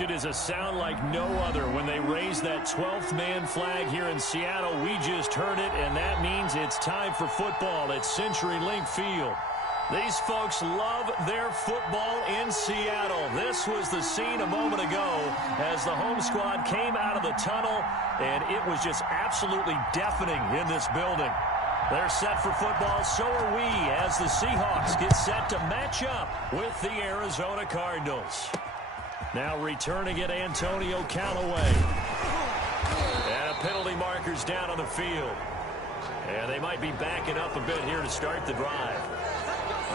It is a sound like no other when they raise that 12th man flag here in Seattle. We just heard it, and that means it's time for football at CenturyLink Field. These folks love their football in Seattle. This was the scene a moment ago as the home squad came out of the tunnel, and it was just absolutely deafening in this building. They're set for football, so are we, as the Seahawks get set to match up with the Arizona Cardinals. Now returning it, Antonio Callaway. And a penalty marker's down on the field. And they might be backing up a bit here to start the drive.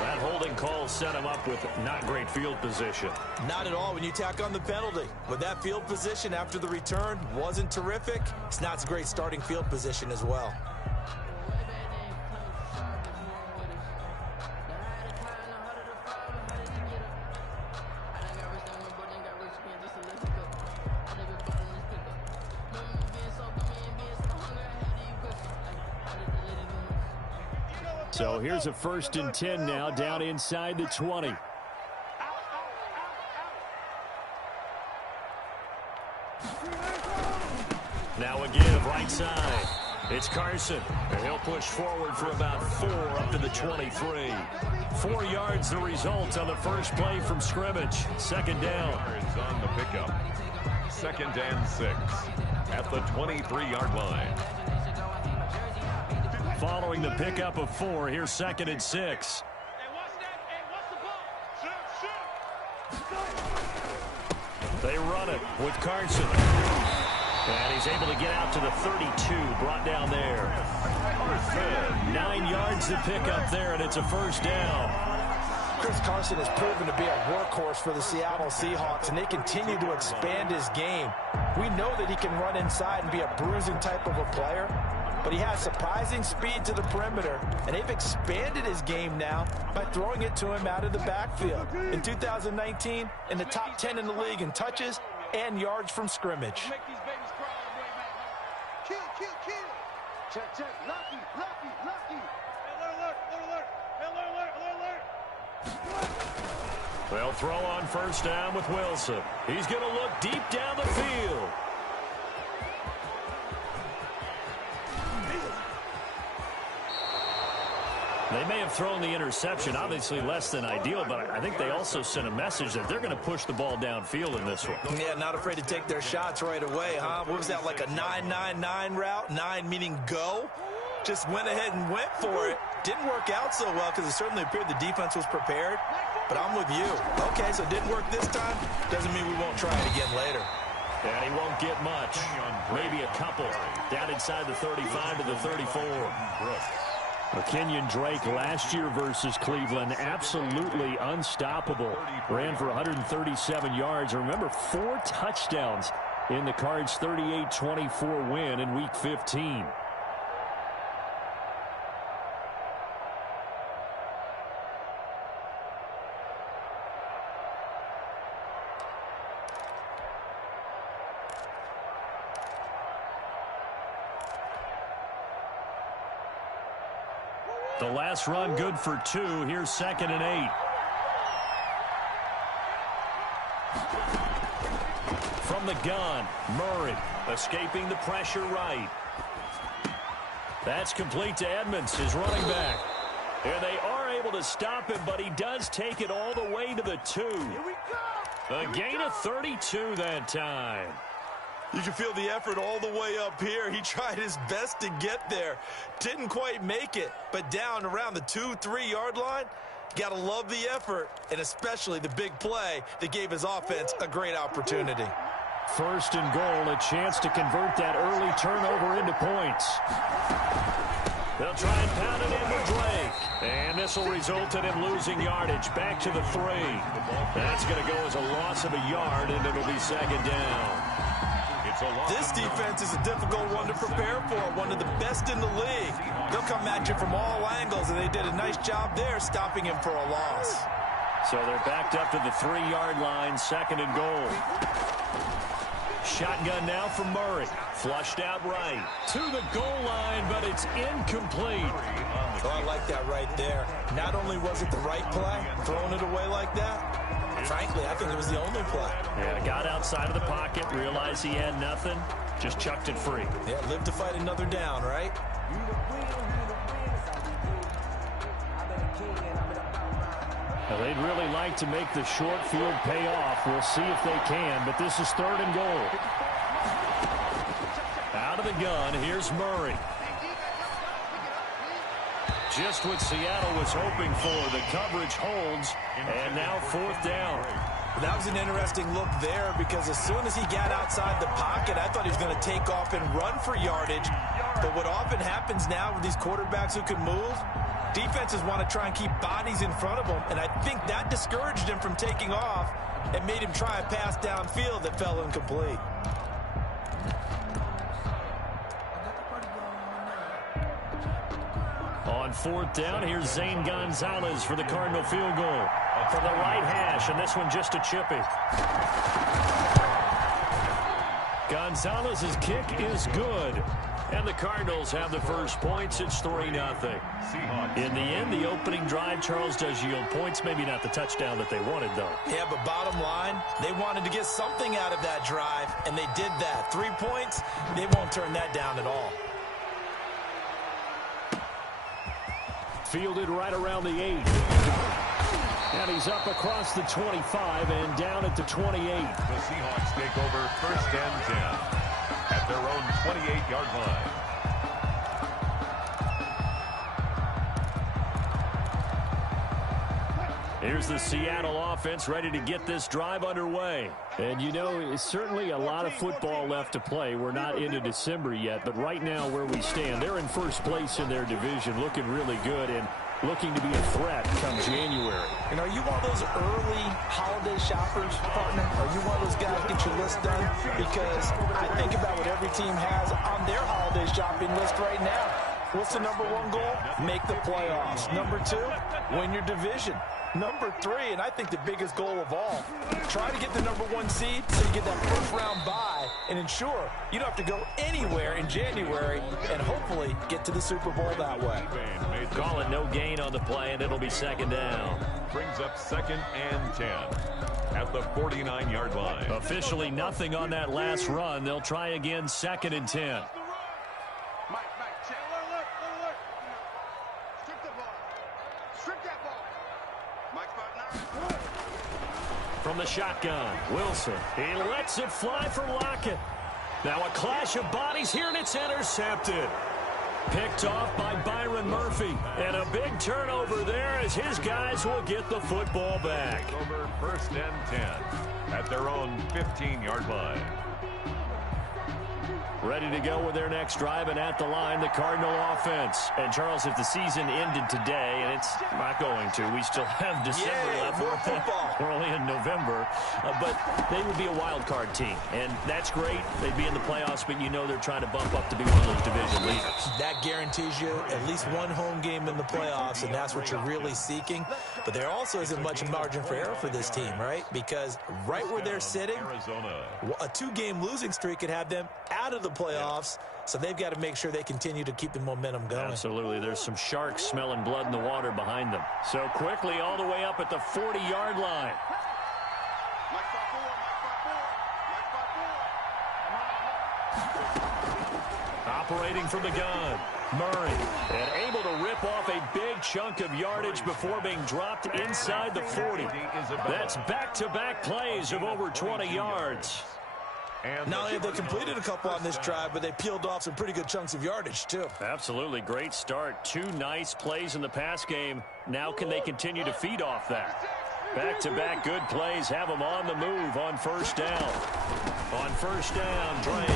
That holding call set him up with not great field position. Not at all when you tack on the penalty. With that field position after the return wasn't terrific, it's not a great starting field position as well. So here's a 1st and 10 now, down inside the 20. Now a give right side. It's Carson. And he'll push forward for about 4 up to the 23. 4 yards the result on the first play from scrimmage. 2nd down. It's on the pickup. 2nd and 6 at the 23-yard line. Following the pickup of 4, here's 2nd and 6. They run it with Carson. And he's able to get out to the 32, brought down there. 9 yards to pick up there, and it's a 1st down. Chris Carson has proven to be a workhorse for the Seattle Seahawks, and they continue to expand his game. We know that he can run inside and be a bruising type of a player, but he has surprising speed to the perimeter, and they've expanded his game now by throwing it to him out of the backfield. In 2019, in the top 10 in the league in touches and yards from scrimmage. Check, check, lucky, lucky, lucky. Alert. They'll throw on 1st down with Wilson. He's going to look deep down the field. They may have thrown the interception, obviously less than ideal, but I think they also sent a message that they're going to push the ball downfield in this one. Yeah, not afraid to take their shots right away, huh? What was that, like a 9-9-9 route? 9 meaning go? Just went ahead and went for it. Didn't work out so well because it certainly appeared the defense was prepared, but I'm with you. Okay, so it didn't work this time. Doesn't mean we won't try it again later. And he won't get much. Maybe a couple. Down inside the 35 to the 34. Kenyon Drake last year versus Cleveland, absolutely unstoppable. Ran for 137 yards. Remember, 4 touchdowns in the Cards' 38-24 win in Week 15. The last run good for 2. Here's 2nd and 8. From the gun, Murray escaping the pressure right. That's complete to Edmonds, his running back. And they are able to stop him, but he does take it all the way to the 2. A gain of 32 that time. You can feel the effort all the way up here. He tried his best to get there. Didn't quite make it, but down around the 2-3 yard line, got to love the effort, and especially the big play that gave his offense a great opportunity. 1st and goal, a chance to convert that early turnover into points. They'll try and pound it in with Drake. And this will result in him losing yardage back to the 3. That's going to go as a loss of a yard, and it'll be 2nd down. This defense is a difficult one to prepare for, one of the best in the league. They'll come at you from all angles, and they did a nice job there stopping him for a loss. So they're backed up to the 3-yard line, 2nd and goal. Shotgun now from Murray. Flushed out right. To the goal line, but it's incomplete. Oh, I like that right there. Not only was it the right play, throwing it away like that, Frankly, I think it was the only play. Yeah, got outside of the pocket, realized he had nothing, just chucked it free. Yeah, live to fight another down, right? Now, they'd really like to make the short field pay off. We'll see if they can, but this is 3rd and goal. Out of the gun, here's Murray. Just what Seattle was hoping for. The coverage holds, and now 4th down. That was an interesting look there because as soon as he got outside the pocket, I thought he was going to take off and run for yardage. But what often happens now with these quarterbacks who can move, defenses want to try and keep bodies in front of them, and I think that discouraged him from taking off and made him try a pass downfield that fell incomplete. On 4th down, here's Zane Gonzalez for the Cardinal field goal. From the right hash, and this one just a chippy. Gonzalez's kick is good. And the Cardinals have the first points. It's 3-0. In the end, the opening drive, Charles, does yield points. Maybe not the touchdown that they wanted, though. Yeah, but bottom line, they wanted to get something out of that drive, and they did that. 3 points, they won't turn that down at all. Fielded right around the 8. And he's up across the 25 and down at the 28. The Seahawks take over 1st and 10 at their own 28-yard line. Here's the Seattle offense ready to get this drive underway. And, you know, it's certainly a lot of football left to play. We're not into December yet, but right now where we stand, they're in first place in their division, looking really good and looking to be a threat come January. And are you one of those early holiday shoppers, partner? Are you one of those guys get your list done? Because I think about what every team has on their holiday shopping list right now. What's the number 1 goal? Make the playoffs. Number 2, win your division. Number 3, and I think the biggest goal of all, try to get the number 1 seed so you get that first-round bye and ensure you don't have to go anywhere in January and hopefully get to the Super Bowl that way. Call it no gain on the play, and it'll be 2nd down. Brings up 2nd and 10 at the 49-yard line. Officially nothing on that last run. They'll try again 2nd and 10. From the shotgun, Wilson. He lets it fly for Lockett. Now a clash of bodies here, and it's intercepted. Picked off by Byron Murphy. And a big turnover there as his guys will get the football back. Over 1st and 10 at their own 15-yard line. Ready to go with their next drive, and at the line, the Cardinal offense. And, Charles, if the season ended today, and it's not going to, we still have December left. More football. We're only in November. But they would be a wild card team, and that's great. They'd be in the playoffs, but you know they're trying to bump up to be one of those division leaders. That guarantees you at least 1 home game in the playoffs, and that's what you're really seeking. But there also isn't much margin for error for this team, right? Because right where they're sitting, a 2-game losing streak could have them out of the playoffs, so they've got to make sure they continue to keep the momentum going. Absolutely. There's some sharks smelling blood in the water behind them. So quickly all the way up at the 40-yard line. Operating from the gun, Murray, and able to rip off a big chunk of yardage before being dropped inside the 40. That's back-to-back plays of over 20 yards. Not only have they completed a couple on this drive, but they peeled off some pretty good chunks of yardage, too. Absolutely. Great start. 2 nice plays in the pass game. Now can they continue to feed off that? Back-to-back good plays have them on the move on 1st down. On 1st down, Drake.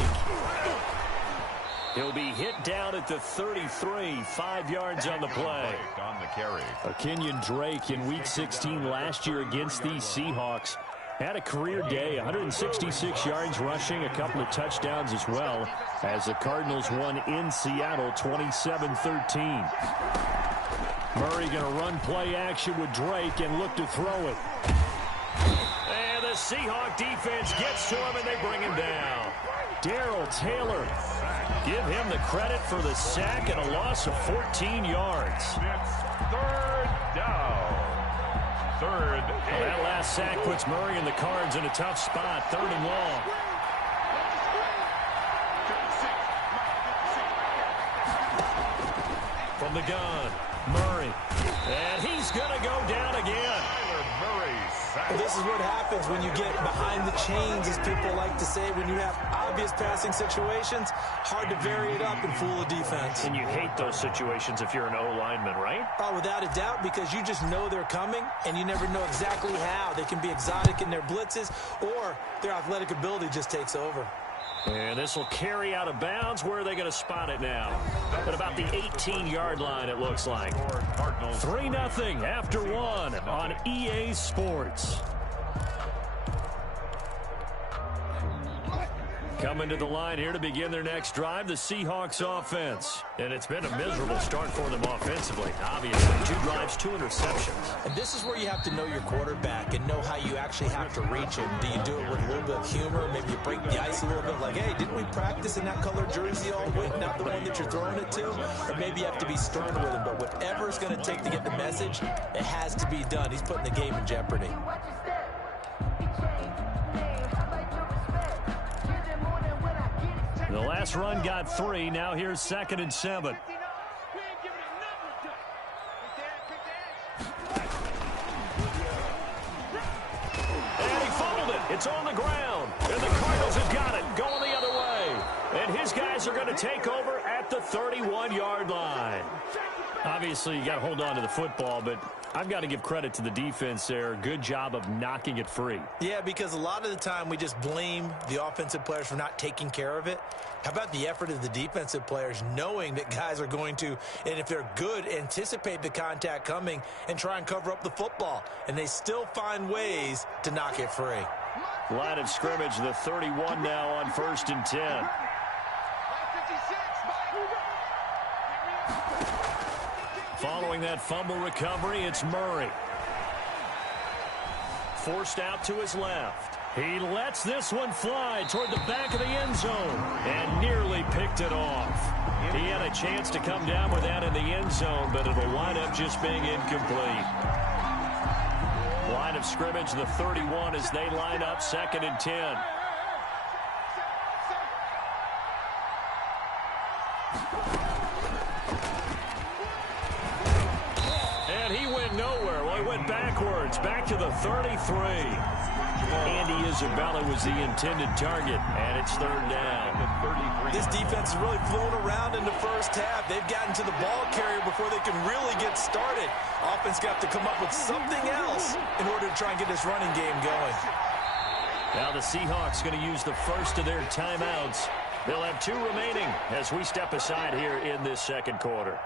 He'll be hit down at the 33, 5 yards on the play. On the carry. Kenyon Drake in Week 16 last year against these Seahawks had a career day, 166 yards rushing, a couple of touchdowns as well, as the Cardinals won in Seattle 27-13. Murray going to run play action with Drake and look to throw it. And the Seahawk defense gets to him, and they bring him down. Darrell Taylor, give him the credit for the sack and a loss of 14 yards. It's 3rd down. Third. Well, that last sack puts Murray and the Cards in a tough spot. 3rd and long. From the gun, Murray. And he's going to go down again. Well, this is what happens when you get behind the chains, as people like to say. When you have obvious passing situations, hard to vary it up and fool a defense. And you hate those situations if you're an O-lineman, right? Oh, without a doubt, because you just know they're coming, and you never know exactly how. They can be exotic in their blitzes, or their athletic ability just takes over. And this will carry out of bounds. Where are they going to spot it now? At about the 18-yard line, it looks like. 3-0 after 1 on EA Sports. Coming to the line here to begin their next drive, the Seahawks offense. And it's been a miserable start for them offensively. Obviously, 2 drives, 2 interceptions. And this is where you have to know your quarterback and know how you actually have to reach him. Do you do it with a little bit of humor? Maybe you break the ice a little bit like, hey, didn't we practice in that color jersey all week, not the one that you're throwing it to? Or maybe you have to be stern with him. But whatever it's going to take to get the message, it has to be done. He's putting the game in jeopardy. The last run got 3. Now here's 2nd and 7. And he fumbled it. It's on the ground. And the Cardinals have got it. Going the other way. And his guys are going to take over at the 31-yard line. Obviously, you got to hold on to the football, but I've got to give credit to the defense there. Good job of knocking it free. Yeah, because a lot of the time we just blame the offensive players for not taking care of it. How about the effort of the defensive players knowing that guys are going to, and if they're good, anticipate the contact coming and try and cover up the football. And they still find ways to knock it free. Line of scrimmage, the 31 now on 1st and 10. Following that fumble recovery, it's Murray. Forced out to his left. He lets this one fly toward the back of the end zone and nearly picked it off. He had a chance to come down with that in the end zone, but it'll wind up just being incomplete. Line of scrimmage, the 31 as they line up 2nd and 10. Nowhere. Well, he went backwards, back to the 33. Andy Isabella was the intended target, and it's 3rd down. This defense has really flown around in the first half. They've gotten to the ball carrier before they can really get started. Offense got to come up with something else in order to try and get this running game going. Now the Seahawks going to use the first of their timeouts. They'll have 2 remaining as we step aside here in this 2nd quarter.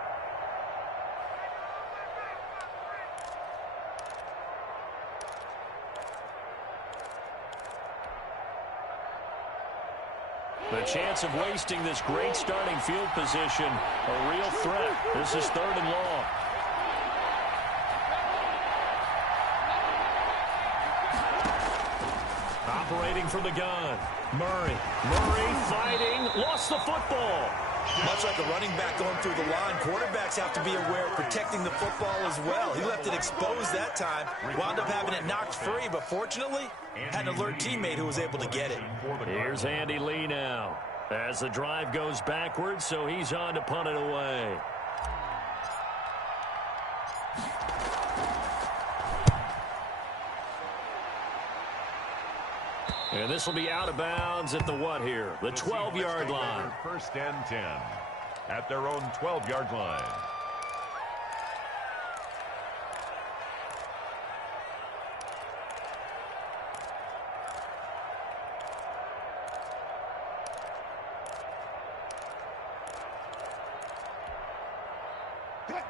The chance of wasting this great starting field position, a real threat. This is 3rd and long. Operating from the gun. Murray fighting, lost the football. Much like a running back going through the line, quarterbacks have to be aware of protecting the football as well. He left it exposed that time, wound up having it knocked free, but fortunately, had an alert teammate who was able to get it. Here's Andy Lee now as the drive goes backwards, so he's on to punt it away. And this will be out of bounds at the what here? The 12-yard line. 1st and 10 at their own 12-yard line.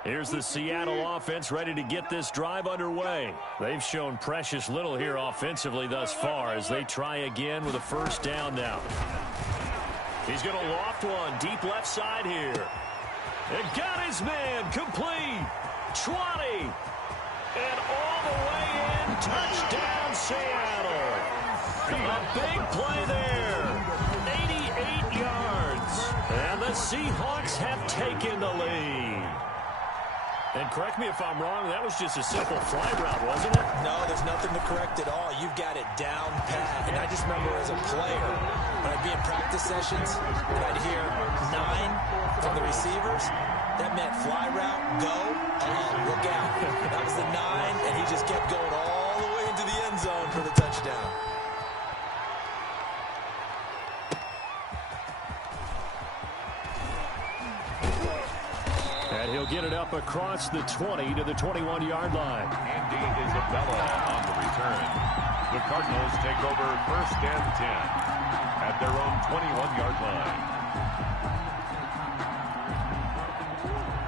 Here's the Seattle offense ready to get this drive underway. They've shown precious little here offensively thus far as they try again with a 1st down now. He's going to loft one deep left side here. And got his man complete. 20. And all the way in. Touchdown, Seattle. A big play there. 88 yards. And the Seahawks have taken the lead. And correct me if I'm wrong, that was just a simple fly route, wasn't it? No, there's nothing to correct at all. You've got it down pat. And I just remember as a player, when I'd be in practice sessions, and I'd hear 9 from the receivers, that meant fly route, go, look out. That was the 9, and he just kept going all the way into the end zone for the touchdown. And he'll get it up across the 20 to the 21-yard line. Andy Isabella on the return. The Cardinals take over 1st and 10 at their own 21-yard line.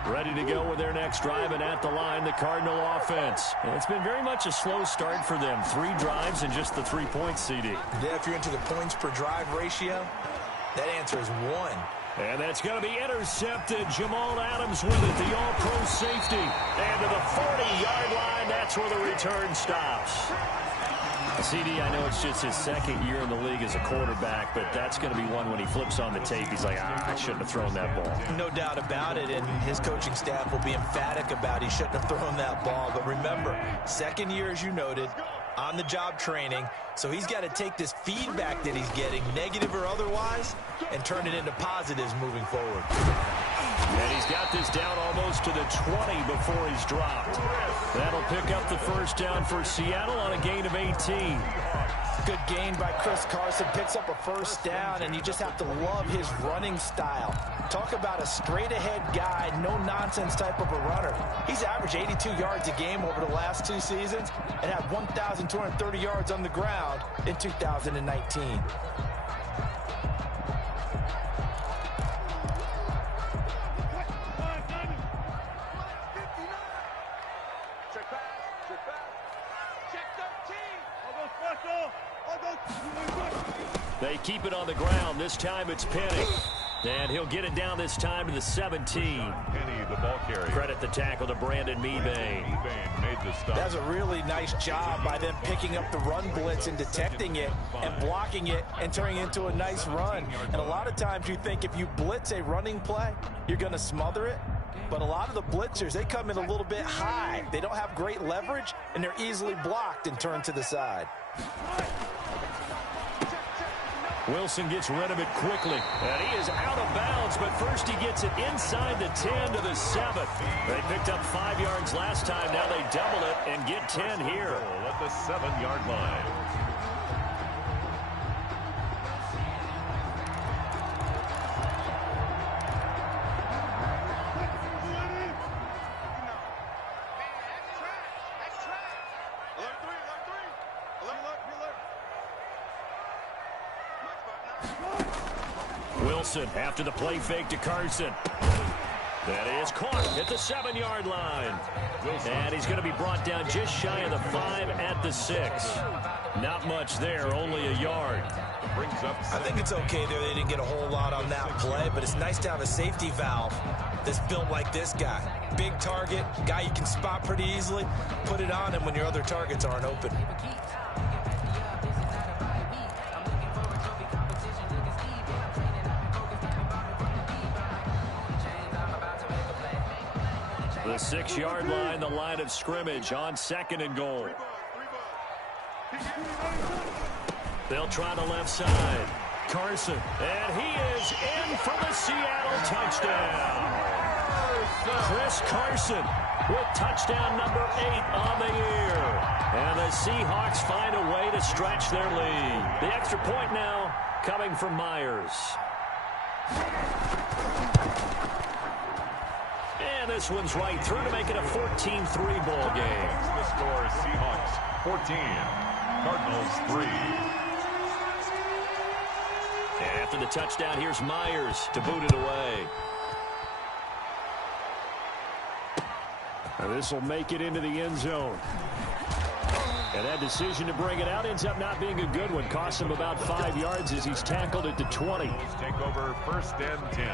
Ready to go with their next drive, and at the line, the Cardinal offense. And it's been very much a slow start for them. 3 drives and just the 3 points, CD. Yeah, if you're into the points per drive ratio, that answer is 1. And that's going to be intercepted. Jamal Adams with it, the all-pro safety. And to the 40-yard line, that's where the return stops. CD, I know it's just his 2nd year in the league as a quarterback, but that's going to be one when he flips on the tape. He's like, I shouldn't have thrown that ball. No doubt about it, and his coaching staff will be emphatic about he shouldn't have thrown that ball. But remember, 2nd year, as you noted, on-the-job training, so he's got to take this feedback that he's getting, negative or otherwise, and turn it into positives moving forward. And he's got this down almost to the 20 before he's dropped. That'll pick up the first down for Seattle on a gain of 18. Good gain by Chris Carson, picks up a first down, and you just have to love his running style. Talk about a straight-ahead guy, no-nonsense type of a runner. He's averaged 82 yards a game over the last 2 seasons and had 1,230 yards on the ground in 2019. They keep it on the ground. This time it's Penny. And he'll get it down this time to the 17. Penny, the ball carrier. Credit the tackle to Brandon Mebane. Mebane made the stop. That's a really nice job by them picking up the run blitz and detecting it and blocking it and turning it into a nice run. And a lot of times you think if you blitz a running play, you're going to smother it. But a lot of the blitzers, they come in a little bit high. They don't have great leverage, and they're easily blocked and turned to the side. Wilson gets rid of it quickly. And he is out of bounds, but first he gets it inside the 10 to the 7. They picked up 5 yards last time. Now they double it and get 10 here. At the 7-yard line. Wilson after the play fake to Carson. That is caught at the 7-yard line. And he's going to be brought down just shy of the 5 at the 6. Not much there, only a yard. I think it's okay there. They didn't get a whole lot on that play, but it's nice to have a safety valve that's built like this guy. Big target, guy you can spot pretty easily. Put it on him when your other targets aren't open. The 6-yard line, the line of scrimmage on 2nd and goal. They'll try the left side. Carson, and he is in for the Seattle touchdown. Chris Carson with touchdown number 8 on the year. And the Seahawks find a way to stretch their lead. The extra point now coming from Myers. And this one's right through to make it a 14-3 ball game. The score is Seahawks 14, Cardinals 3. And after the touchdown, here's Myers to boot it away. And this will make it into the end zone. And that decision to bring it out ends up not being a good one. Costs him about 5 yards as he's tackled at the 20. Take over 1st and 10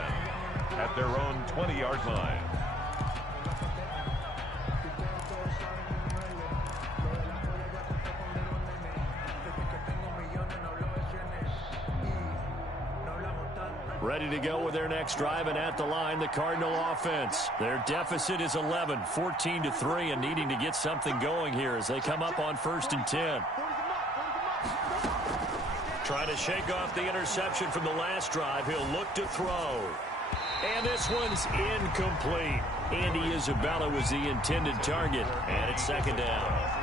at their own 20-yard line. Ready to go with their next drive, and at the line, the Cardinal offense. Their deficit is 11, 14-3, and needing to get something going here as they come up on 1st and 10. Trying to shake off the interception from the last drive. He'll look to throw. And this one's incomplete. Andy Isabella was the intended target, and it's 2nd down.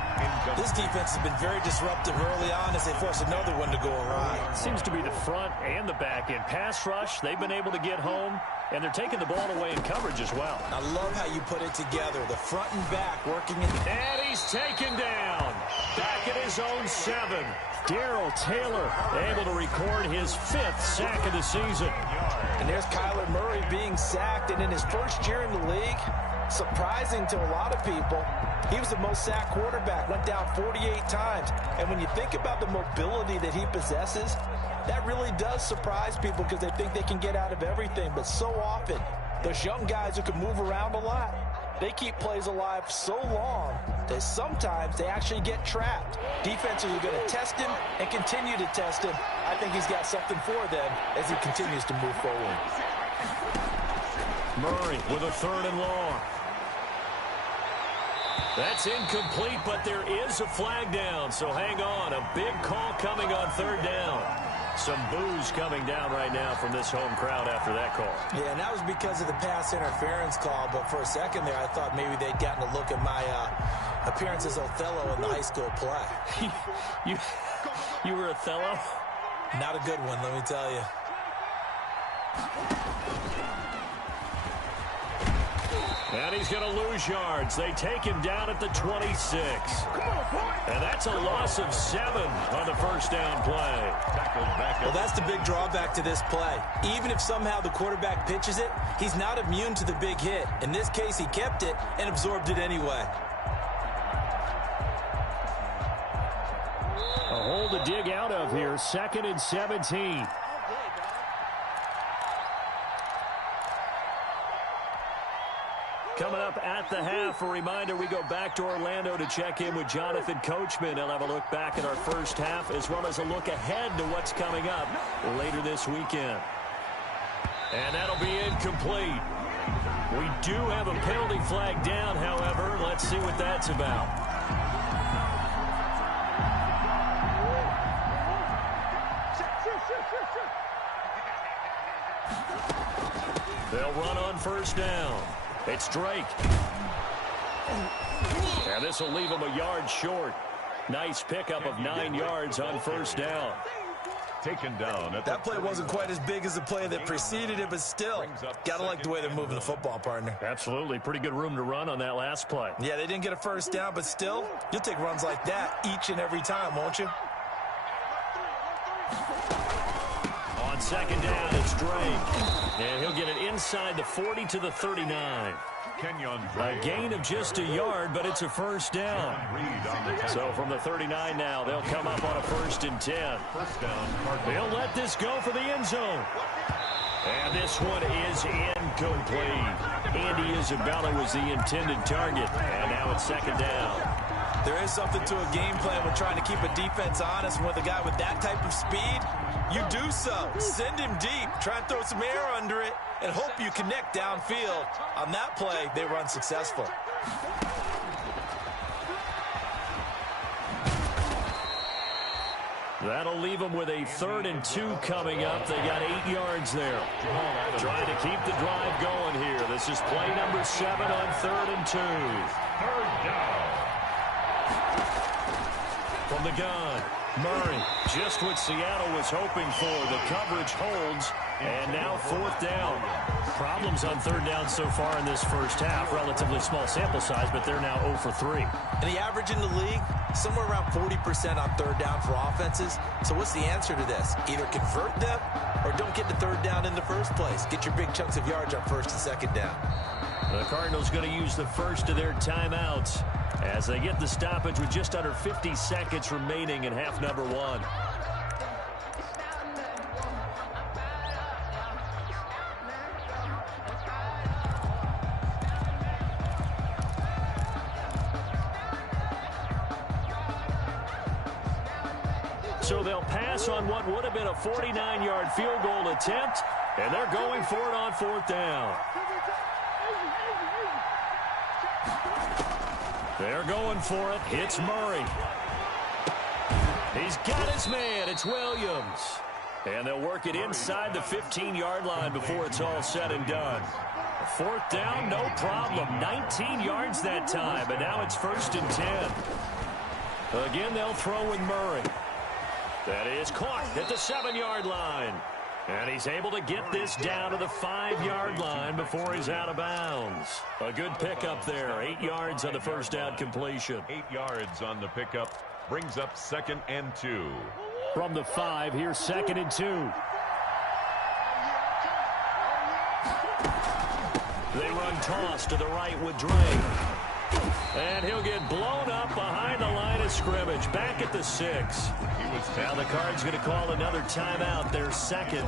This defense has been very disruptive early on as they force another one to go awry. Seems to be the front and the back end. Pass rush, they've been able to get home, and they're taking the ball away in coverage as well. I love how you put it together. The front and back working in. And he's taken down. Back at his own 7. Darrell Taylor able to record his 5th sack of the season. And there's Kyler Murray being sacked, and in his first year in the league, surprising to a lot of people, he was the most sacked quarterback, went down 48 times. And when you think about the mobility that he possesses, that really does surprise people because they think they can get out of everything. But so often, those young guys who can move around a lot, they keep plays alive so long that sometimes they actually get trapped. Defenses are going to test him and continue to test him. I think he's got something for them as he continues to move forward. Murray with a 3rd and long. That's incomplete, but there is a flag down, so hang on. A big call coming on 3rd down. Some boos coming down right now from this home crowd after that call. Yeah, and that was because of the pass interference call, but for a second there I thought maybe they'd gotten a look at my appearance as Othello in the high school play. You were Othello? Not a good one, let me tell you. And he's going to lose yards. They take him down at the 26. And that's a loss of 7 on the 1st down play. Well, that's the big drawback to this play. Even if somehow the quarterback pitches it, he's not immune to the big hit. In this case, he kept it and absorbed it anyway. A hole to dig out of here. 2nd and 17. Coming up at the half, a reminder, we go back to Orlando to check in with Jonathan Coachman. He'll have a look back at our first half as well as a look ahead to what's coming up later this weekend. And that'll be incomplete. We do have a penalty flag down, however. Let's see what that's about. They'll run on 1st down. It's Drake. And this will leave him a yard short. Nice pickup of 9 yards on 1st down. Taken down. That play wasn't quite as big as the play that preceded it, but still, gotta like the way they're moving the football, partner. Absolutely. Pretty good room to run on that last play. Yeah, they didn't get a 1st down, but still, you'll take runs like that each and every time, won't you? On 2nd down, it's Drake. And he'll get it inside the 40 to the 39. A gain of just a yard, but it's a 1st down. So from the 39 now, they'll come up on a 1st and 10. They'll let this go for the end zone. And this one is incomplete. Andy Isabella was the intended target. And now it's 2nd down. There is something to a game plan when trying to keep a defense honest. With a guy with that type of speed, you do so. Send him deep. Try and throw some air under it and hope you connect downfield. On that play, they were unsuccessful. That'll leave them with a 3rd and 2 coming up. They got 8 yards there. Trying to keep the drive going here. This is play number 7 on 3rd and 2. 3rd down. From the gun, Murray, just what Seattle was hoping for. The coverage holds, and now 4th down. Problems on 3rd down so far in this first half. Relatively small sample size, but they're now 0 for 3. And the average in the league, somewhere around 40% on 3rd down for offenses. So what's the answer to this? Either convert them or don't get to 3rd down in the first place. Get your big chunks of yards on 1st and 2nd down. The Cardinals going to use the first of their timeouts as they get the stoppage with just under 50 seconds remaining in half number 1. So they'll pass on what would have been a 49-yard field goal attempt. And they're going for it on 4th down. They're going for it. It's Murray. He's got his man. It's Williams. And they'll work it inside the 15-yard line before it's all said and done. 4th down, no problem. 19 yards that time, and now it's 1st and 10. Again, they'll throw with Murray. That is caught at the 7-yard line. And he's able to get this down to the 5-yard line before he's out of bounds. A good pickup there. 8 yards on the first down completion. 8 yards on the pickup brings up 2nd and 2. From the 5, here's 2nd and 2. They run toss to the right with Drake. And he'll get blown up behind the line of scrimmage. Back at the 6. Now the Cards going to call another timeout, their second,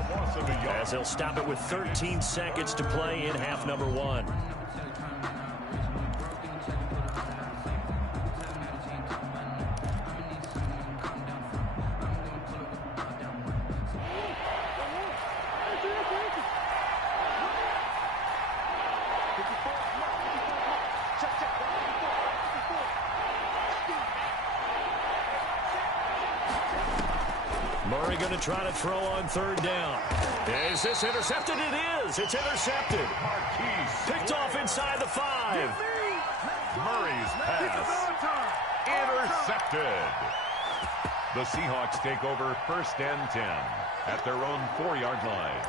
as they'll stop it with 13 seconds to play in half number 1. Murray going to try to throw on 3rd down. Is this intercepted? It is. It's intercepted. Picked off inside the 5. Murray's pass. Intercepted. The Seahawks take over 1st and 10 at their own 4-yard line.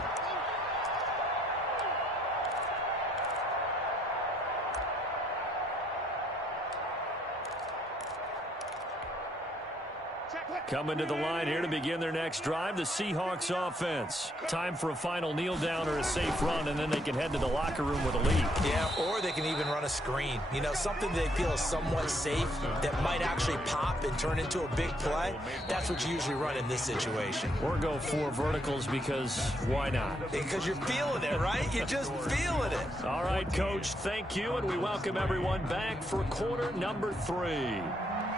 Coming to the line here to begin their next drive, the Seahawks offense. Time for a final kneel down or a safe run, and then they can head to the locker room with a lead. Yeah, or they can even run a screen. You know, something they feel is somewhat safe that might actually pop and turn into a big play. That's what you usually run in this situation. Or go 4 verticals because why not? Because you're feeling it, right? You're just feeling it. All right, Coach, thank you, and we welcome everyone back for quarter number 3.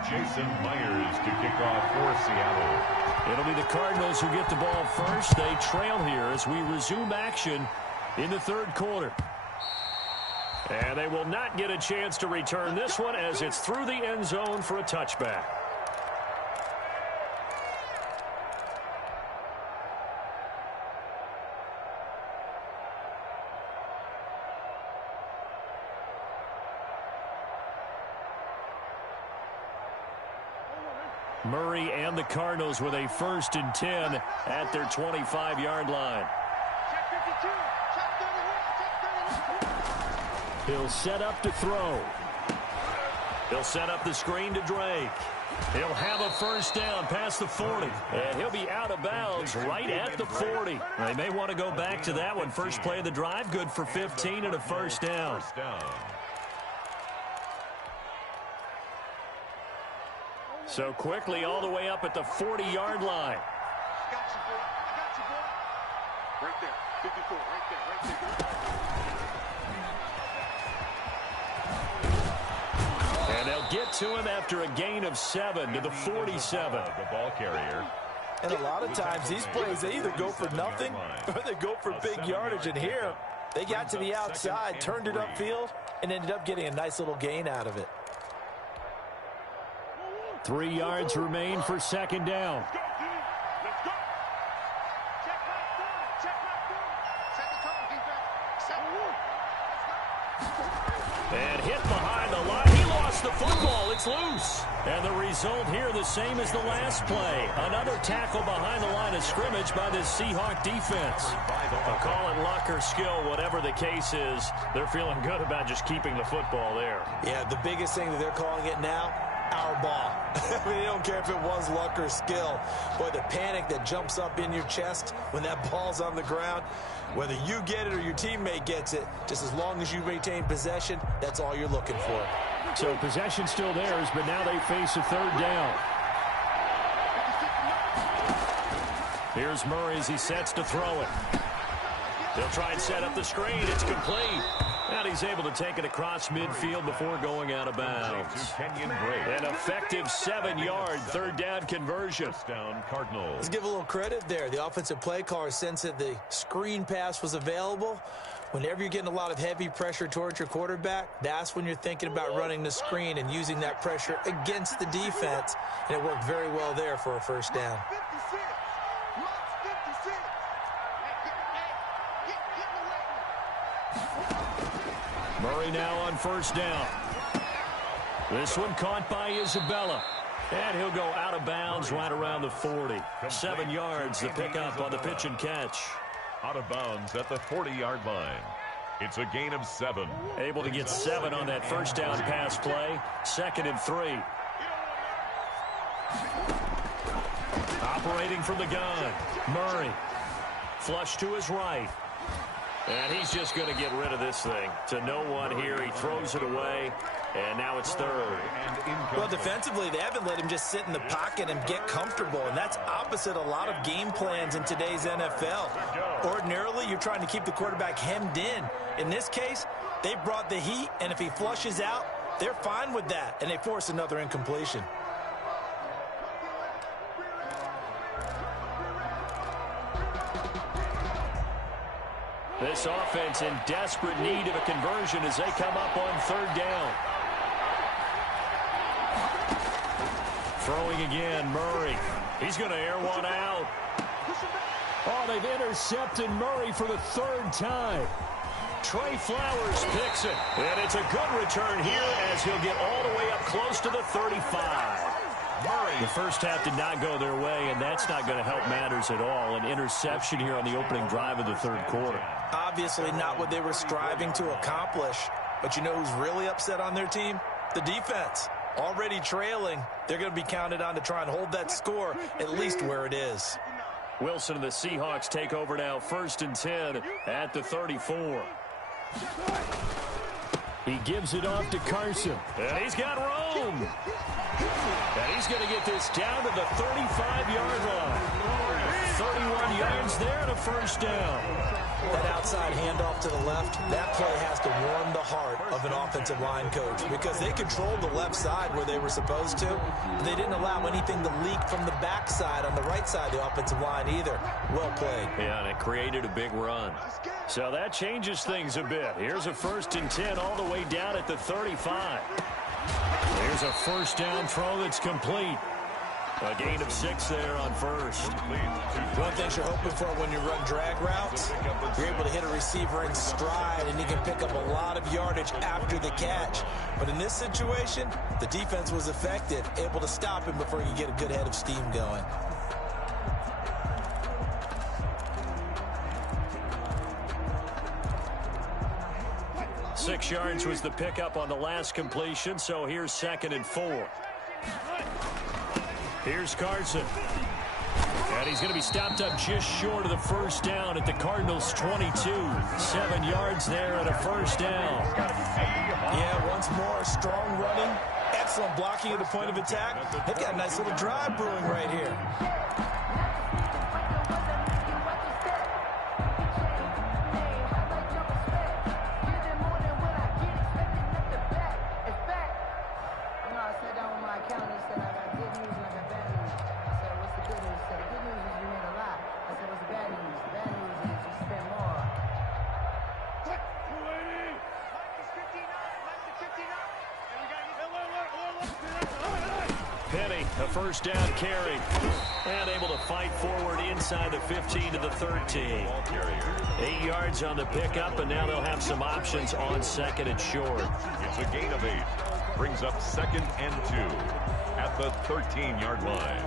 Jason Myers to kick off for Seattle. It'll be the Cardinals who get the ball first. They trail here as we resume action in the 3rd quarter. And they will not get a chance to return this one as it's through the end zone for a touchback. Murray and the Cardinals with a 1st and 10 at their 25-yard line. He'll set up to throw. He'll set up the screen to Drake. He'll have a 1st down past the 40. And he'll be out of bounds right at the 40. They may want to go back to that one. First play of the drive, good for 15 and a 1st down. So quickly all the way up at the 40-yard line. I got you, boy. I got you, boy. Right there. 54. Right there. And they'll get to him after a gain of 7 to the 47. The ball carrier. And a lot of times these plays, they either go for nothing or they go for big yardage. And here, they got to the outside, turned it upfield, and ended up getting a nice little gain out of it. 3 yards remain for 2nd down. And hit behind the line. He lost the football. It's loose. And the result here the same as the last play. Another tackle behind the line of scrimmage by this Seahawk defense. I'll call it luck or skill, whatever the case is. They're feeling good about just keeping the football there. Yeah, the biggest thing that they're calling it now, our ball. I mean, they don't care if it was luck or skill. Boy, the panic that jumps up in your chest when that ball's on the ground, whether you get it or your teammate gets it, just as long as you maintain possession, that's all you're looking for. So possession still theirs, but now they face a 3rd down. Here's Murray as he sets to throw it. They'll try and set up the screen. It's complete. And he's able to take it across midfield before going out of bounds. An effective 7-yard third down conversion. Down Cardinals. Let's give a little credit there. The offensive play caller sensed that the screen pass was available. Whenever you're getting a lot of heavy pressure towards your quarterback, that's when you're thinking about running the screen and using that pressure against the defense. And it worked very well there for a first down. Murray now on first down. This one caught by Isabella. And he'll go out of bounds right around the 40. 7 yards, the pickup on the pitch and catch. Out of bounds at the 40-yard line. It's a gain of 7. Able to get 7 on that first down pass play. 2nd and 3. Operating from the gun. Murray. Flush to his right. And he's just going to get rid of this thing. To no one here. He throws it away. And now it's 3rd. Well, defensively, they haven't let him just sit in the pocket and get comfortable. And that's opposite a lot of game plans in today's NFL. Ordinarily, you're trying to keep the quarterback hemmed in. In this case, they brought the heat. And if he flushes out, they're fine with that. And they force another incompletion. This offense in desperate need of a conversion as they come up on 3rd down. Throwing again, Murray. He's going to air one out. Oh, they've intercepted Murray for the 3rd time. Trey Flowers picks it. And it's a good return here as he'll get all the way up close to the 35. Murray. The first half did not go their way, and that's not going to help matters at all. An interception here on the opening drive of the 3rd quarter. Obviously not what they were striving to accomplish. But you know who's really upset on their team? The defense. Already trailing, they're going to be counted on to try and hold that score at least where it is. Wilson and the Seahawks take over now, 1st and 10 at the 34. He gives it off to Carson. And he's got room. And he's going to get this down to the 35-yard line. 31 yards there and a first down. That outside handoff to the left, that play has to warm the heart of an offensive line coach because they controlled the left side where they were supposed to. But they didn't allow anything to leak from the backside on the right side of the offensive line either. Well played. Yeah, and it created a big run. So that changes things a bit. Here's a 1st and 10 all the way down at the 35. There's a first down throw that's complete. A gain of 6 there on 1st. One thing you're hoping for when you run drag routes, you're able to hit a receiver in stride and you can pick up a lot of yardage after the catch. But in this situation, the defense was effective, able to stop him before you get a good head of steam going. Six yards was the pickup on the last completion, so here's 2nd and 4. Here's Carson. And he's going to be stopped up just short of the first down at the Cardinals' 22. 7 yards there and a first down. Yeah, once more, strong running, excellent blocking at the point of attack. They've got a nice little drive brewing right here. A first down carry. And able to fight forward inside the 15 to the 13. 8 yards on the pickup, and now they'll have some options on 2nd and short. It's a gain of 8. Brings up 2nd and 2 at the 13-yard line.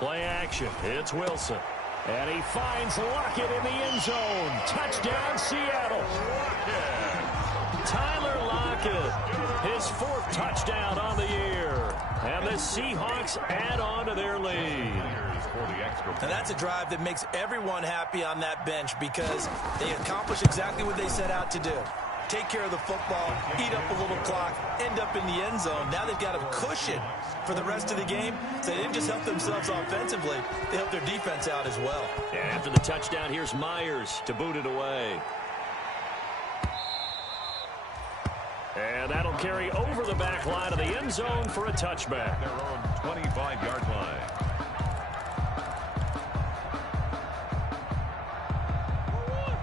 Play action. It's Wilson. And he finds Lockett in the end zone. Touchdown, Seattle. Tyler Lockett, his 4th touchdown on the year. Seahawks add on to their lead. And that's a drive that makes everyone happy on that bench because they accomplish exactly what they set out to do. Take care of the football, eat up a little clock, end up in the end zone. Now they've got a cushion for the rest of the game. So they didn't just help themselves offensively, they helped their defense out as well. And after the touchdown, here's Myers to boot it away. And that'll carry over the back line of the end zone for a touchback. Their own 25-yard line.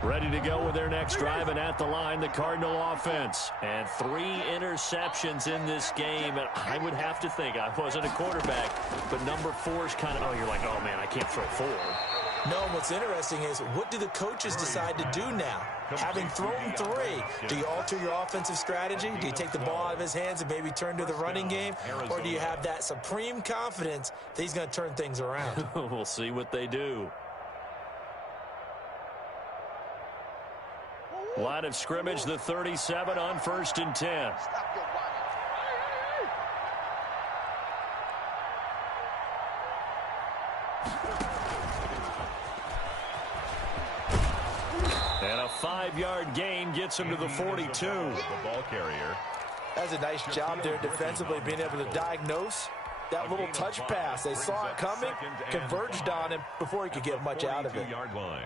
Ready to go with their next drive, and at the line, the Cardinal offense. And 3 interceptions in this game. And I would have to think, I wasn't a quarterback, but number 4 is kind of, oh, you're like, oh, man, I can't throw 4. No, what's interesting is, what do the coaches decide to do now? Having thrown 3, do you alter your offensive strategy? Do you take the ball out of his hands and maybe turn to the running game? Or do you have that supreme confidence that he's going to turn things around? We'll see what they do. Line of scrimmage, the 37 on 1st and 10. And a 5-yard gain gets him to the 42. The ball carrier. That's a nice job there defensively, being able to diagnose that little touch pass. They saw it coming, converged on him before he could get much out of it. 42-yard line.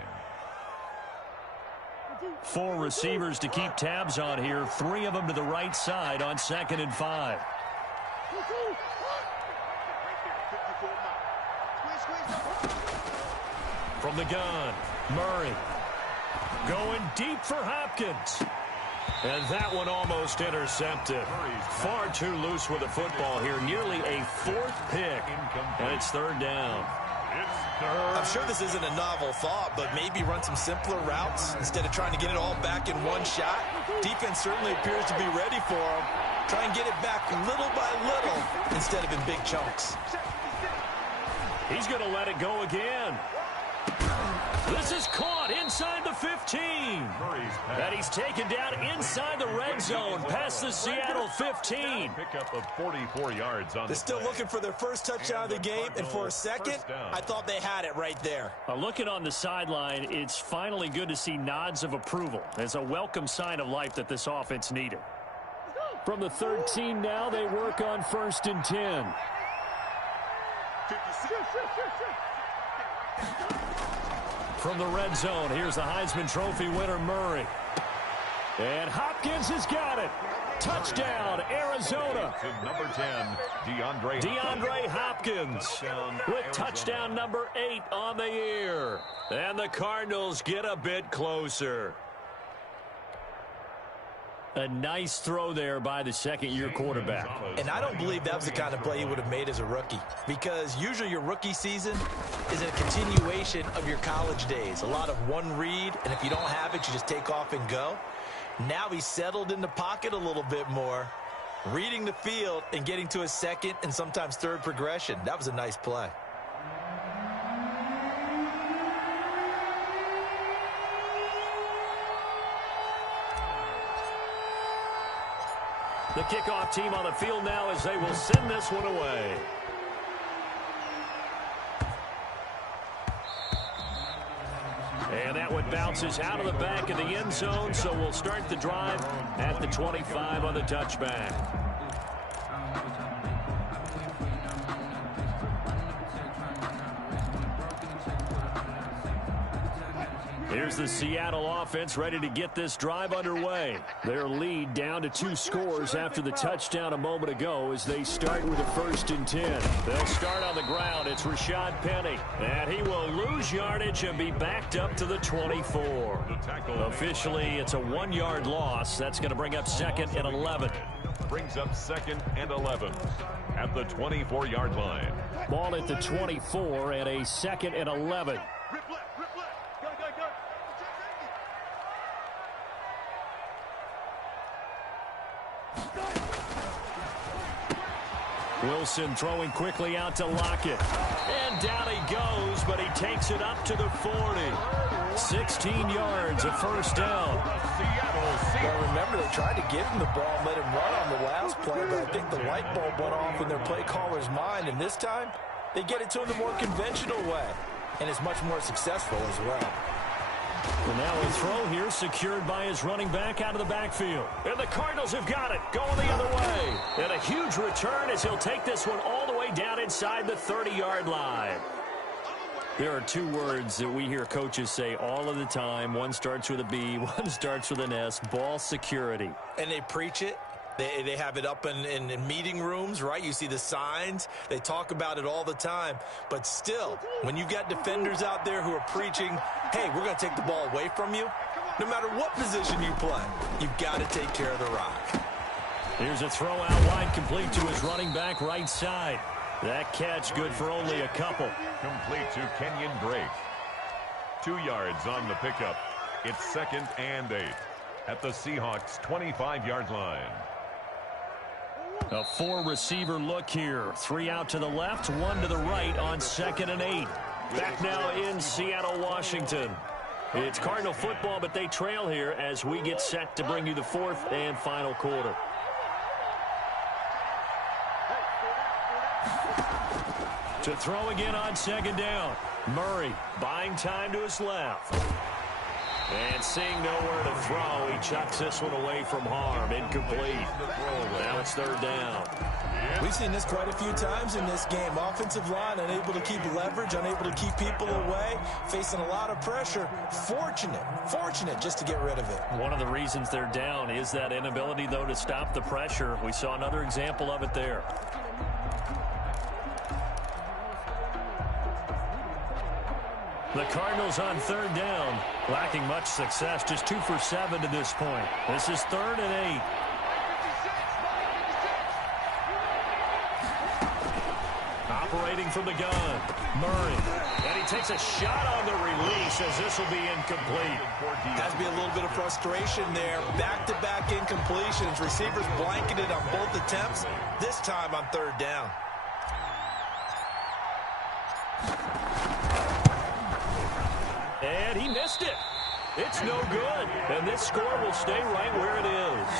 4 receivers to keep tabs on here. 3 of them to the right side on 2nd and 5. From the gun, Murray. Going deep for Hopkins. And that one almost intercepted. Far too loose with the football here. Nearly a 4th pick. And it's 3rd down. I'm sure this isn't a novel thought, but maybe run some simpler routes instead of trying to get it all back in one shot. Defense certainly appears to be ready for him. Try and get it back little by little instead of in big chunks. He's going to let it go again. This is caught inside the 15. And he's taken down inside the red zone past the Seattle 15. Pickup of 44 yards on They're still looking for their first touchdown of the game, and for a second, I thought they had it right there. Looking on the sideline, it's finally good to see nods of approval. It's a welcome sign of life that this offense needed. From the 13 now, they work on 1st and 10. From the red zone, here's the Heisman Trophy winner, Murray. And Hopkins has got it. Touchdown, Arizona. Number 10, DeAndre Hopkins with touchdown number 8 on the year. And the Cardinals get a bit closer. A nice throw there by the second-year quarterback. And I don't believe that was the kind of play he would have made as a rookie, because usually your rookie season is a continuation of your college days. A lot of one read, and if you don't have it, you just take off and go. Now he's settled in the pocket a little bit more, reading the field and getting to his second and sometimes third progression. That was a nice play. The kickoff team on the field now as they will send this one away. And that one bounces out of the back of the end zone, so we'll start the drive at the 25 on the touchback. Here's the Seattle offense ready to get this drive underway. Their lead down to 2 scores after the touchdown a moment ago as they start with a 1st and 10. They'll start on the ground. It's Rashad Penny. And he will lose yardage and be backed up to the 24. Officially, it's a 1-yard loss. That's going to bring up 2nd and 11. Brings up 2nd and 11 at the 24-yard line. Ball at the 24 and a 2nd and 11. Wilson throwing quickly out to Lockett. And down he goes, but he takes it up to the 40. 16 yards, a 1st down. Well, remember, they tried to give him the ball and let him run on the last play, but I think the light bulb went off in their play caller's mind, and this time they get it to him the more conventional way, and it's much more successful as well. And now a throw here secured by his running back out of the backfield. And the Cardinals have got it, going the other way. And a huge return as he'll take this one all the way down inside the 30-yard line. There are two words that we hear coaches say all of the time. One starts with a B, one starts with an S, ball security. And they preach it. They have it up in meeting rooms, right? You see the signs. They talk about it all the time. But still, when you got defenders out there who are preaching, hey, we're going to take the ball away from you, no matter what position you play, you've got to take care of the rock. Here's a throw out wide, complete to his running back right side. That catch good for only a couple. Complete to Kenyon Drake. 2 yards on the pickup. It's 2nd and 8 at the Seahawks' 25-yard line. A 4-receiver look here. 3 out to the left, 1 to the right on 2nd and 8. Back now in Seattle, Washington. It's Cardinal football, but they trail here as we get set to bring you the 4th and final quarter. To throw again on 2nd down. Murray buying time to his left. And seeing nowhere to throw, he chucks this one away from harm. Incomplete. Now it's 3rd down. We've seen this quite a few times in this game. Offensive line unable to keep leverage, unable to keep people away, facing a lot of pressure. Fortunate just to get rid of it. One of the reasons they're down is that inability, though, to stop the pressure. We saw another example of it there. The Cardinals on 3rd down, lacking much success, just 2 for 7 to this point. This is 3rd and 8. Operating from the gun, Murray. And he takes a shot on the release as this will be incomplete. Has to be a little bit of frustration there. Back-to-back incompletions. Receivers blanketed on both attempts, this time on 3rd down. And he missed it. It's no good. And this score will stay right where it is.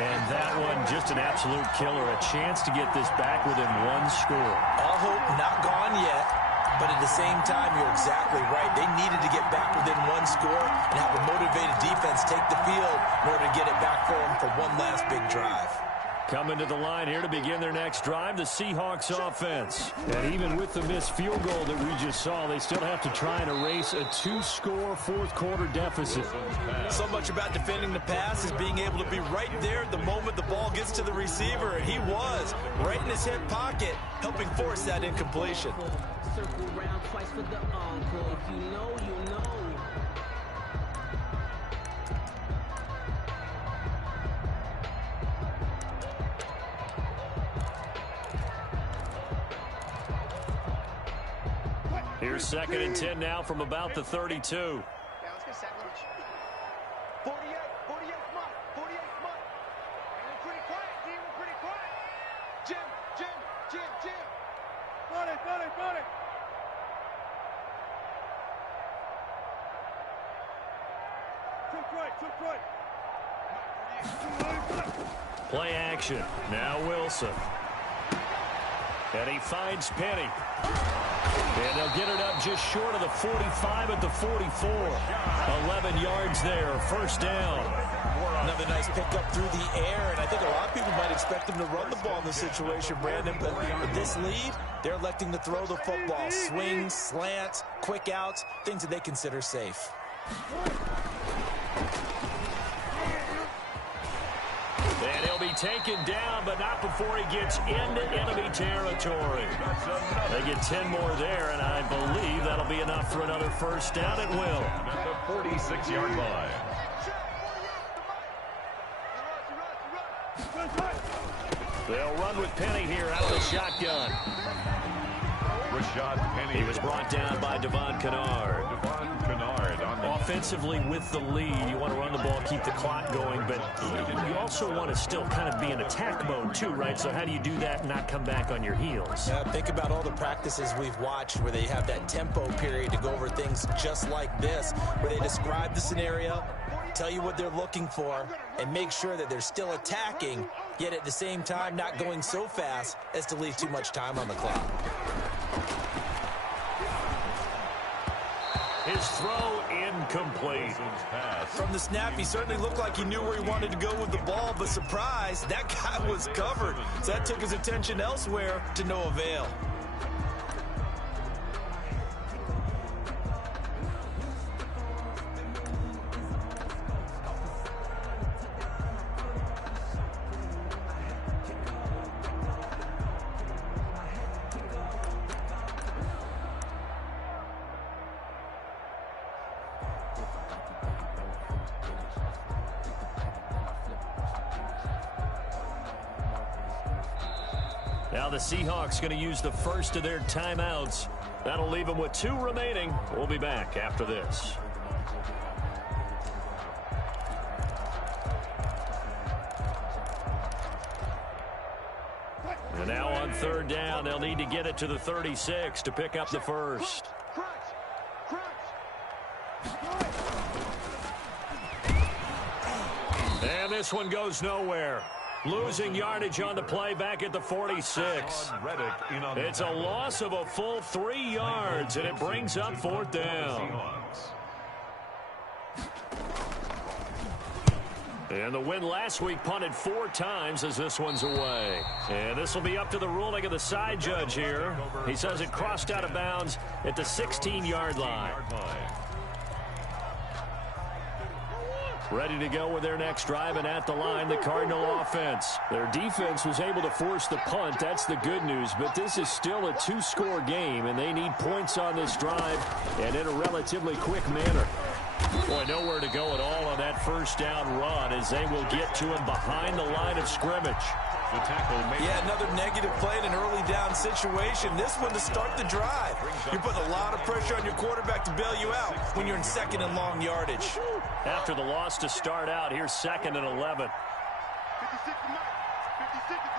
And that one just an absolute killer. A chance to get this back within 1 score. All hope not gone yet. But at the same time, you're exactly right. They needed to get back within 1 score and have a motivated defense take the field in order to get it back for them for one last big drive. Coming to the line here to begin their next drive, the Seahawks offense. And even with the missed field goal that we just saw, they still have to try and erase a 2-score 4th quarter deficit. So much about defending the pass is being able to be right there the moment the ball gets to the receiver, and he was right in his hip pocket, helping force that incompletion. Circle round twice for the encore. If you know, you know. Here's 2nd and 10 now from about the 32. Yeah, let's get sack lunch. 48, come on. 48, come on. We're pretty quiet, D. We're pretty quiet. Jim. Got it. Took right. Play action. Now Wilson. And he finds Penny. And they'll get it up just short of the 45 at the 44. 11 yards there, 1st down. Another nice pickup through the air, and I think a lot of people might expect them to run the ball in this situation, Brandon, but with this lead, they're electing to throw the football. Swings, slants, quick outs, things that they consider safe. And he'll be taken down, but not before he gets into enemy territory. They get 10 more there, and I believe that'll be enough for another 1st down at will. At the 46-yard line. They'll run with Penny here out of the shotgun. Rashad Penny. He was brought down by Devon Kennard. On the Offensively with the lead, you want to run the ball, keep the clock going, but you also want to still kind of be in attack mode too, right? So how do you do that and not come back on your heels? Think about all the practices we've watched where they have that tempo period to go over things just like this, where they describe the scenario, tell you what they're looking for, and make sure that they're still attacking, yet at the same time not going so fast as to leave too much time on the clock. His throw incomplete. From the snap, he certainly looked like he knew where he wanted to go with the ball, but surprise, that guy was covered. So that took his attention elsewhere to no avail. Now the Seahawks going to use the first of their timeouts. That'll leave them with 2 remaining. We'll be back after this. And now on 3rd down, they'll need to get it to the 36 to pick up the first. And this one goes nowhere. Losing yardage on the play back at the 46. It's a loss of a full 3 yards, and it brings up 4th down. And the win last week punted 4 times as this one's away. And this will be up to the ruling of the side judge here. He says it crossed out of bounds at the 16-yard line. Ready to go with their next drive, and at the line, the Cardinal offense. Their defense was able to force the punt. That's the good news, but this is still a 2-score game, and they need points on this drive and in a relatively quick manner. Boy, nowhere to go at all on that first down run as they will get to him behind the line of scrimmage. The tackle made. Yeah, another negative play in an early down situation. This one to start the drive. You're putting a lot of pressure on your quarterback to bail you out when you're in 2nd and long yardage. After the loss to start out, here's 2nd and 11. 56 to Mike. 56 to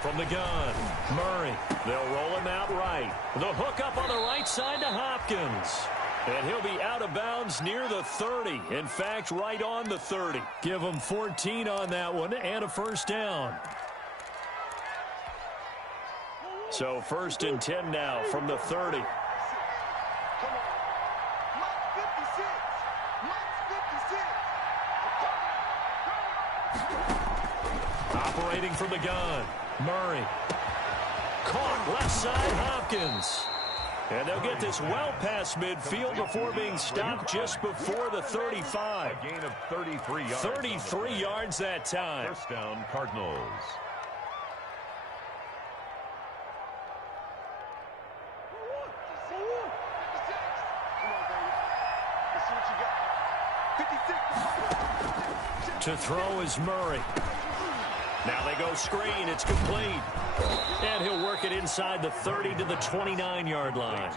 From the gun, Murray. They'll roll him out right. The hook up on the right side to Hopkins. And he'll be out of bounds near the 30. In fact, right on the 30. Give him 14 on that one and a first down. So 1st and 10 now from the 30. Operating from the gun, Murray. Caught left side, Hopkins. And they'll get this well past midfield before being stopped just before the 35. A gain of 33 yards. 33 yards that time. First down, Cardinals. To throw is Murray. Now they go screen. It's complete. And he'll work it inside the 30 to the 29-yard line.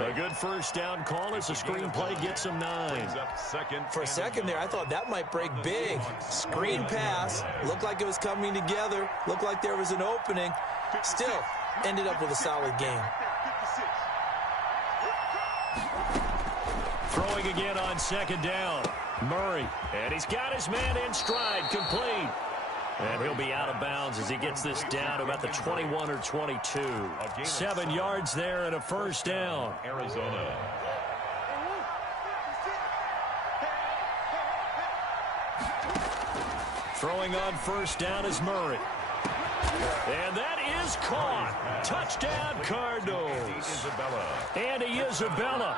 A good first down call as the screen play gets him 9. For a second there, I thought that might break big. Screen pass. Looked like it was coming together. Looked like there was an opening. Still, ended up with a solid game. Throwing again on 2nd down. Murray. And he's got his man in stride. Complete. And he'll be out of bounds as he gets this down to about the 21 or 22. 7 yards there and a first down. Arizona. Throwing on first down is Murray. And that is caught. Touchdown, Cardinals. Andy Isabella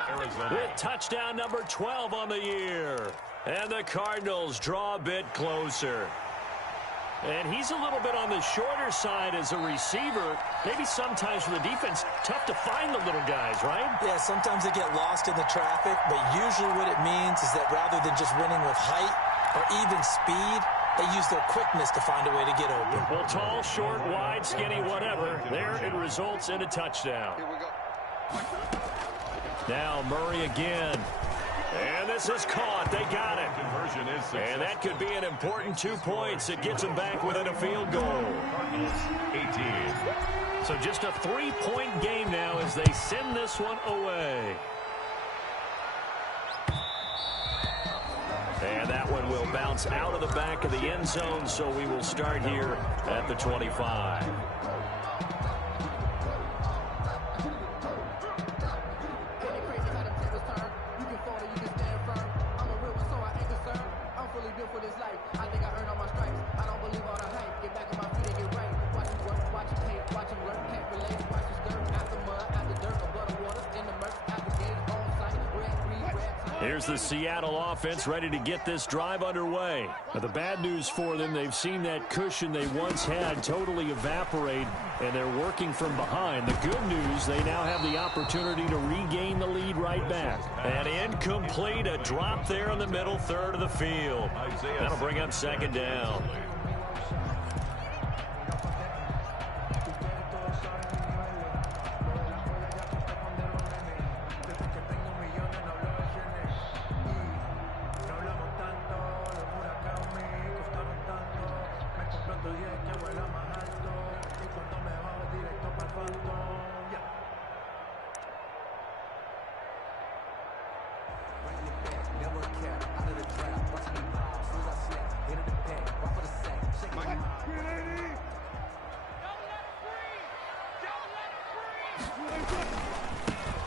with touchdown number 12 on the year. And the Cardinals draw a bit closer. And he's a little bit on the shorter side as a receiver. Maybe sometimes for the defense, tough to find the little guys, right? Yeah, sometimes they get lost in the traffic, but usually what it means is that rather than just winning with height or even speed, they use their quickness to find a way to get open. Well, tall, short, wide, skinny, whatever. There it results in a touchdown. Now Murray again. And this is caught. They got it. And that could be an important 2 points. It gets them back within a field goal. 18. So just a 3-point game now as they send this one away. And that one will bounce out of the back of the end zone, so we will start here at the 25. Here's the Seattle offense ready to get this drive underway. Now, the bad news for them, they've seen that cushion they once had totally evaporate, and they're working from behind. The good news, they now have the opportunity to regain the lead right back. And incomplete, a drop there in the middle third of the field. That'll bring up second down.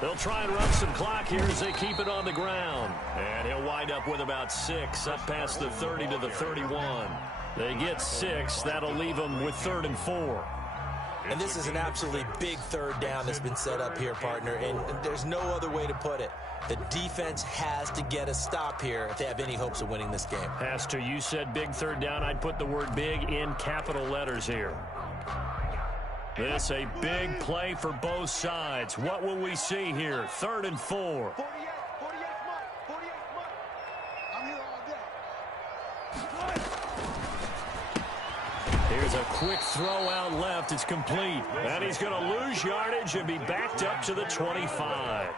They'll try and run some clock here as they keep it on the ground. And he'll wind up with about 6, up past the 30 to the 31. They get 6. That'll leave them with 3rd and 4. And this is an absolutely big third down that's been set up here, partner. And there's no other way to put it. The defense has to get a stop here if they have any hopes of winning this game. Has to. You said big third down. I'd put the word big in capital letters here. This a big play for both sides. What will we see here? 3rd and 4. 48 Mike. I'm here all day. Here's a quick throw out left. It's complete. And he's going to lose yardage and be backed up to the 25.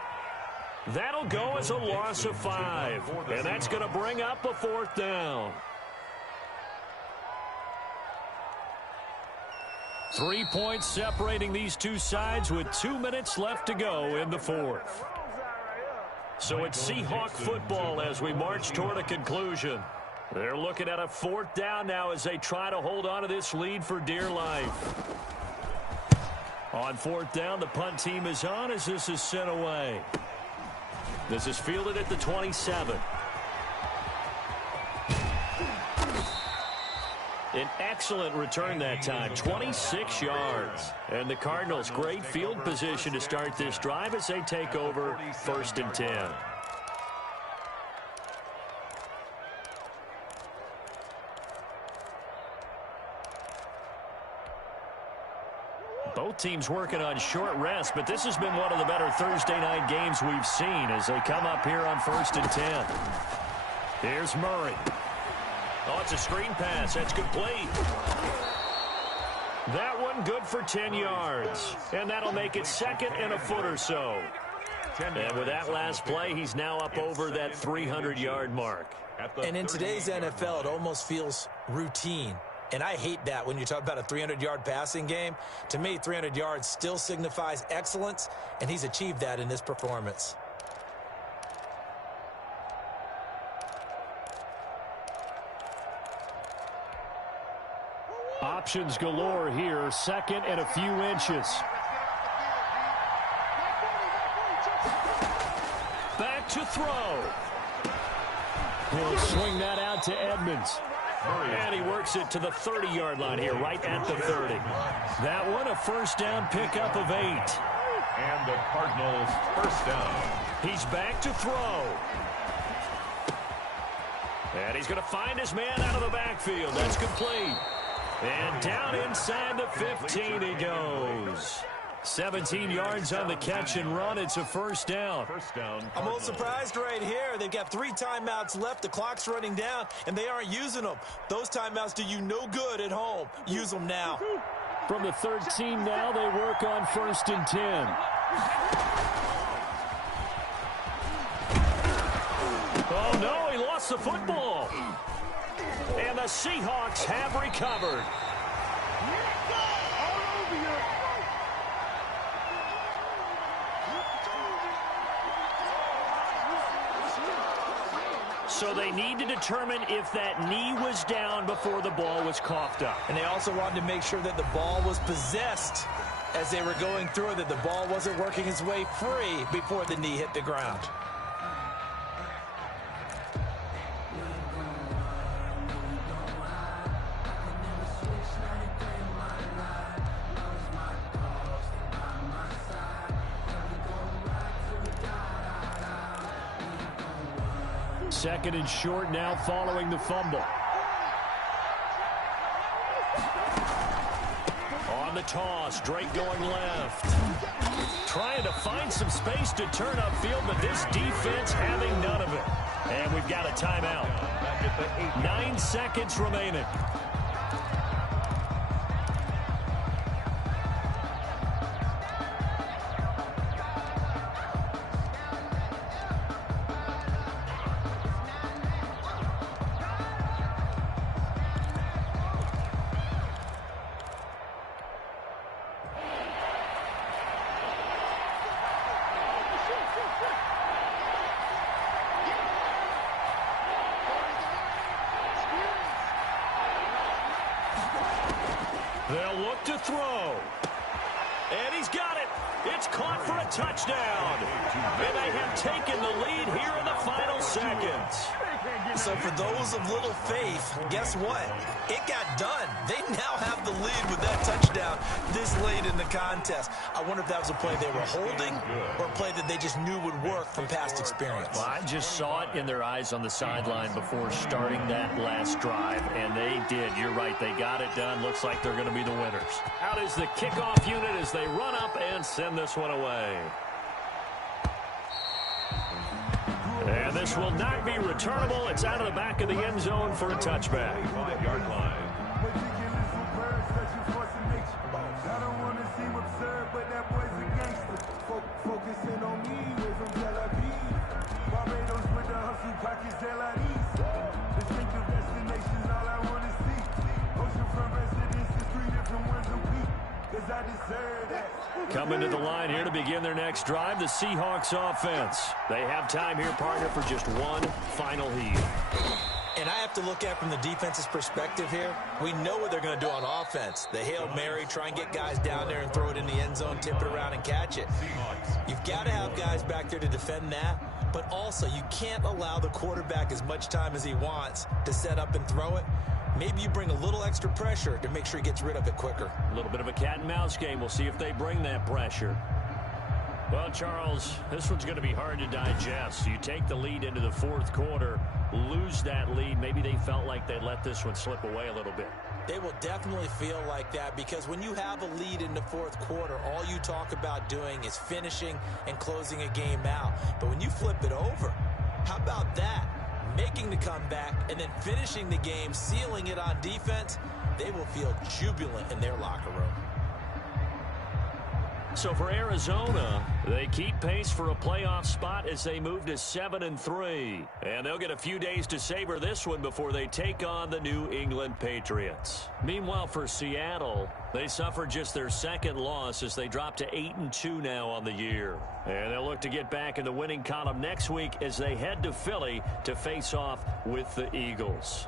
That'll go as a loss of 5. And that's going to bring up a 4th down. 3 points separating these two sides with 2 minutes left to go in the 4th. So it's Seahawk football as we march toward a conclusion. They're looking at a 4th down now as they try to hold on to this lead for dear life. On 4th down, the punt team is on as this is sent away. This is fielded at the 27. An excellent return that time, 26 yards. And the Cardinals, great field position to start this drive as they take over 1st and 10. Both teams working on short rest, but this has been one of the better Thursday night games we've seen as they come up here on 1st and 10. Here's Murray. Oh, it's a screen pass. That's complete. That one good for 10 yards. And that'll make it 2nd and a foot or so. And with that last play, he's now up over that 300-yard mark. And in today's NFL, it almost feels routine. And I hate that when you talk about a 300-yard passing game. To me, 300 yards still signifies excellence, and he's achieved that in this performance. Options galore here, 2nd and a few inches. Back to throw. He'll swing that out to Edmonds. And he works it to the 30-yard line here, right at the 30. That one, a 1st down pickup of 8. And the Cardinals 1st down. He's back to throw. And he's going to find his man out of the backfield. That's complete. And down inside the 15 he goes. 17 yards on the catch and run. It's a 1st down. I'm a little surprised right here. They've got 3 timeouts left. The clock's running down, and they aren't using them. Those timeouts do you no good at home. Use them now. From the 13 now, they work on 1st and 10. Oh, no, he lost the football. And the Seahawks have recovered. So they need to determine if that knee was down before the ball was coughed up. And they also wanted to make sure that the ball was possessed as they were going through it, that the ball wasn't working its way free before the knee hit the ground. Second and short now following the fumble. On the toss, Drake going left. Trying to find some space to turn upfield, but this defense having none of it. And we've got a timeout. 9 seconds remaining. They'll look to throw. And he's got it. It's caught for a touchdown. And they have taken the lead here in the final seconds. So for those of little faith, guess what? It got done. They now have the lead with that touchdown this late in the contest. I wonder if that was a play they were holding or a play that they just knew would work from past experience. Well, I just saw it in their eyes on the sideline before starting that last drive, and they did. You're right. They got it done. Looks like they're going to be the winners. Out is the kickoff unit as they run up and send this one away. And this will not be returnable. It's out of the back of the end zone for a touchback. 5-yard line. Coming to the line here to begin their next drive, the Seahawks offense. They have time here, partner, for just one final heave. And I have to look at from the defense's perspective here. We know what they're going to do on offense. The Hail Mary, try and get guys down there and throw it in the end zone, tip it around and catch it. You've got to have guys back there to defend that, but also you can't allow the quarterback as much time as he wants to set up and throw it. Maybe you bring a little extra pressure to make sure he gets rid of it quicker. A little bit of a cat and mouse game. We'll see if they bring that pressure. Well, Charles, this one's going to be hard to digest. You take the lead into the fourth quarter, lose that lead. Maybe they felt like they let this one slip away a little bit. They will definitely feel like that because when you have a lead in the fourth quarter, all you talk about doing is finishing and closing a game out. But when you flip it over, how about that? Making the comeback and then finishing the game, sealing it on defense, they will feel jubilant in their locker room. So for Arizona, they keep pace for a playoff spot as they move to 7-3. And they'll get a few days to savor this one before they take on the New England Patriots. Meanwhile, for Seattle, they suffered just their second loss as they drop to 8-2 now on the year. And they'll look to get back in the winning column next week as they head to Philly to face off with the Eagles.